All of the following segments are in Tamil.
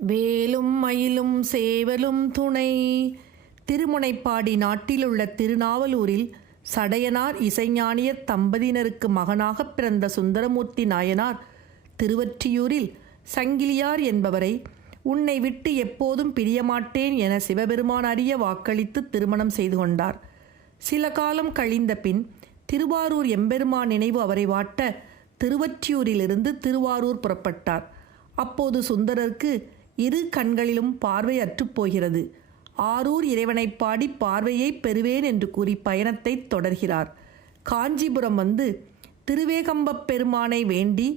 வேலும் மயிலும் சேவலும் துணை. திருமுனைப்பாடி நாட்டிலுள்ள திருநாவலூரில் சடையனார் இசைஞானியர் தம்பதியினருக்கு மகனாகப் பிறந்த சுந்தரமூர்த்தி நாயனார் திருவற்றியூரில் சங்கிலியார் என்பவரை உன்னை விட்டு எப்போதும் பிரியமாட்டேன் என சிவபெருமான் அறிய வாக்களித்து திருமணம் செய்து கொண்டார். சில காலம் கழிந்த பின் திருவாரூர் எம்பெருமான் நினைவு அவரை வாட்ட திருவற்றியூரிலிருந்து திருவாரூர் புறப்பட்டார். அப்போது சுந்தரருக்கு இரு கண்களிலும் பார்வை அற்றுப் போகிறது. ஆரூர் இறைவனைப் பாடி பார்வையை பெறுவேன் என்று கூறி பயணத்தை தொடர்கிறார். காஞ்சிபுரம் வந்து திருவேகம்பப் பெருமானை வேண்டி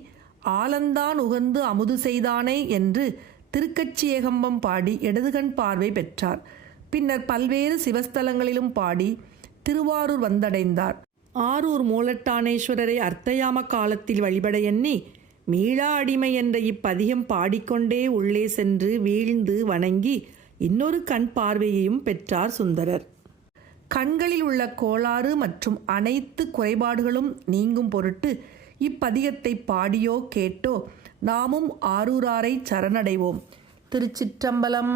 ஆலந்தான் உகந்து அமுது செய்தானே என்று திருக்கச்சியேகம்பம் பாடி இடதுகண் பார்வை பெற்றார். பின்னர் பல்வேறு சிவஸ்தலங்களிலும் பாடி திருவாரூர் வந்தடைந்தார். ஆரூர் மூலட்டானேஸ்வரரை அர்த்தயாம காலத்தில் வழிபட எண்ணி மீளா அடிமை என்ற இப்பதிகம் பாடிக்கொண்டே உள்ளே சென்று வீழ்ந்து வணங்கி இன்னொரு கண் பார்வையையும் பெற்றார் சுந்தரர். கண்களில் உள்ள கோளாறு மற்றும் அனைத்து குறைபாடுகளும் நீங்கும் பொருட்டு இப்பதிகத்தை பாடியோ கேட்டோ நாமும் ஆரூராரை சரணடைவோம். திருச்சிற்றம்பலம்.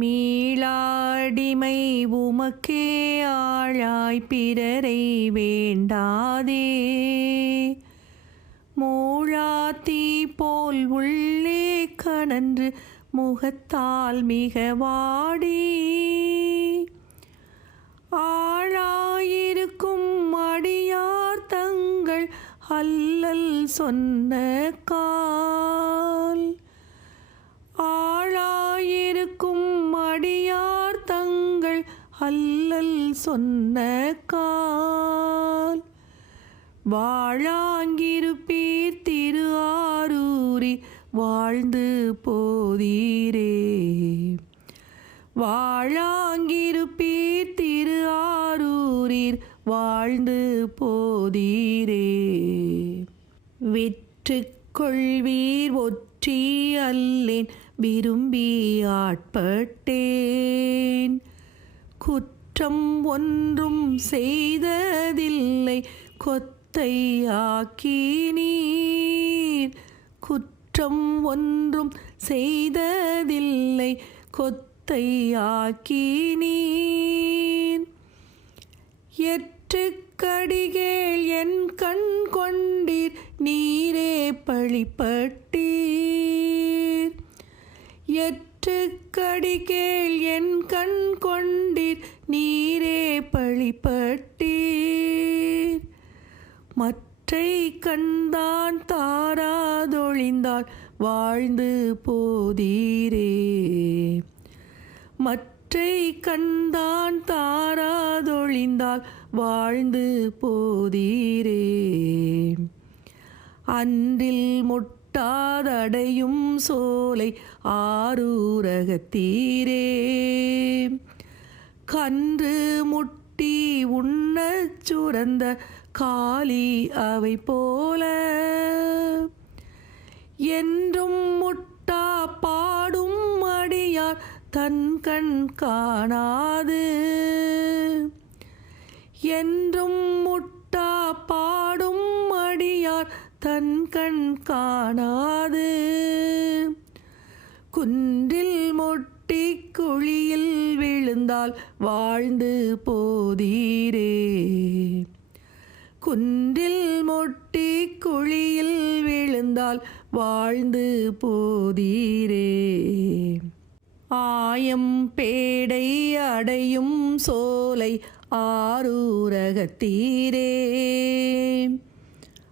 மீளாடிமை உமக்கே ஆழாய் பிறரை வேண்டாதே. மூழாத்தீ போல் உள்ளே கனன்று முகத்தால் மிக வாடி. ஆழாயிருக்கும் அடியார் தங்கள் அல்லல் சொன்ன கால். ஆழாயிருக்கும் அடியார் தங்கள் அல்லல் சொன்ன கால். வாழாங்கிருப்பீர் திரு ஆரூரி வாழ்ந்து போதீரே. வாழாங்கிருப்பீர் திரு ஆரூரீர் வாழ்ந்து போதீரே. வெற்று கொள்வீர் ஒற்றி அல்லேன் விரும்பி ஆட்பட்டேன். குற்றம் ஒன்றும் செய்ததில்லை கொத் கொத்தை ஆக்கினீர் குற்றம் ஒன்றும் செய்ததில்லை. கொத்தை ஆக்கினீர் எற்றுக்கடிகேள் என் கண் கொண்டீர். நீரே பழிப்பட்டீர். எற்றுக்கடிகேள் என் கண் கொண்டீர். நீரே பழிப்பட்டீர். மற்றை கண்தான் தாராதொழிந்தால் வாழ்ந்து போதீரே. மற்றை கண்தான் தாராதொழிந்தால் வாழ்ந்து போதீரே. அன்றில் முட்டாதடையும் சோலை ஆரூரகத்தீரே. கன்று முட்டி உண்ணச் சுரந்த காளி அவை போல. என்றும் முட்டா பாடும் அடியார் தன் கண் காணாது. என்றும் முட்டா பாடும் அடியார் தன் கண் காணாது. குன்றில் மொட்டி குழியில் விழுந்தால் வாழ்ந்து போதீரே. குன்றில் மொட்டி குழியில் விழுந்தால் வாழ்ந்து போதீரே. ஆயம் பேடை அடையும் சோலை ஆரூரகத்தீரே.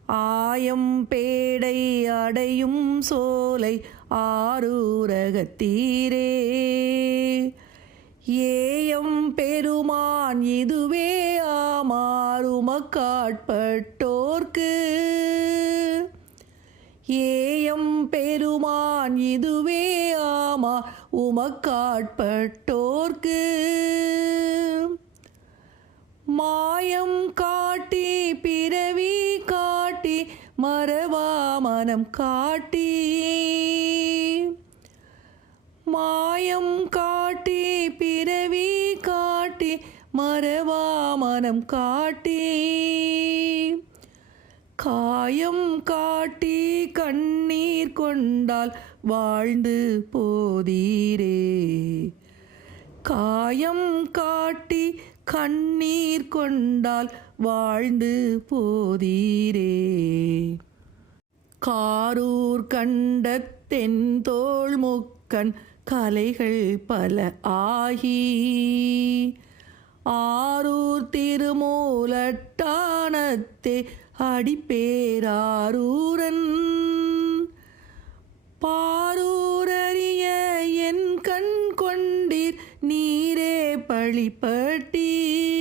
ஆயம் பேடை அடையும் சோலை ஆரூரகத்தீரே. ஏயம் பெருமான் இதுவே ஆமாறுமக்காட்பட்டோர்க்கு. ஏயம் பெருமான் இதுவே ஆமா உமக்காட்பட்டோர்க்கு மாயம் காட்டி பிறவி காட்டி மறவா மனம் காட்டி. மாயம் காட்டி பிறவி காட்டி மறவா மனம் காட்டி. காயம் காட்டி கண்ணீர் கொண்டால் வாழ்ந்து போதீரே. காயம் காட்டி கண்ணீர் கொண்டால் வாழ்ந்து போதீரே. காரூர் கண்ட தென்தோள் முக்கன் கலைகள் பல ஆகி ஆரூர் திருமூலட்டானத்தே அடிப்பேராரூரன். பாரூரறிய என் கண் கொண்டீர் நீரே பழிப்பட்டீர்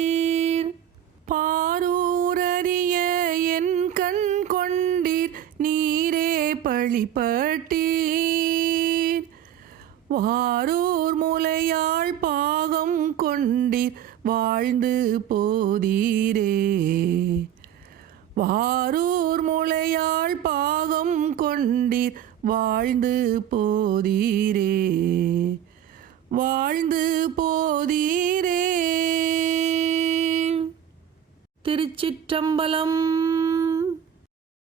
ஆரூர் முலையாள் பாகம் கொண்டீர் வாழ்ந்து போதீரே. வாரூர் முளையாள் பாகம் கொண்டீர் வாழ்ந்து போதீரே. வாழ்ந்து போதீரே. திருச்சிற்றம்பலம்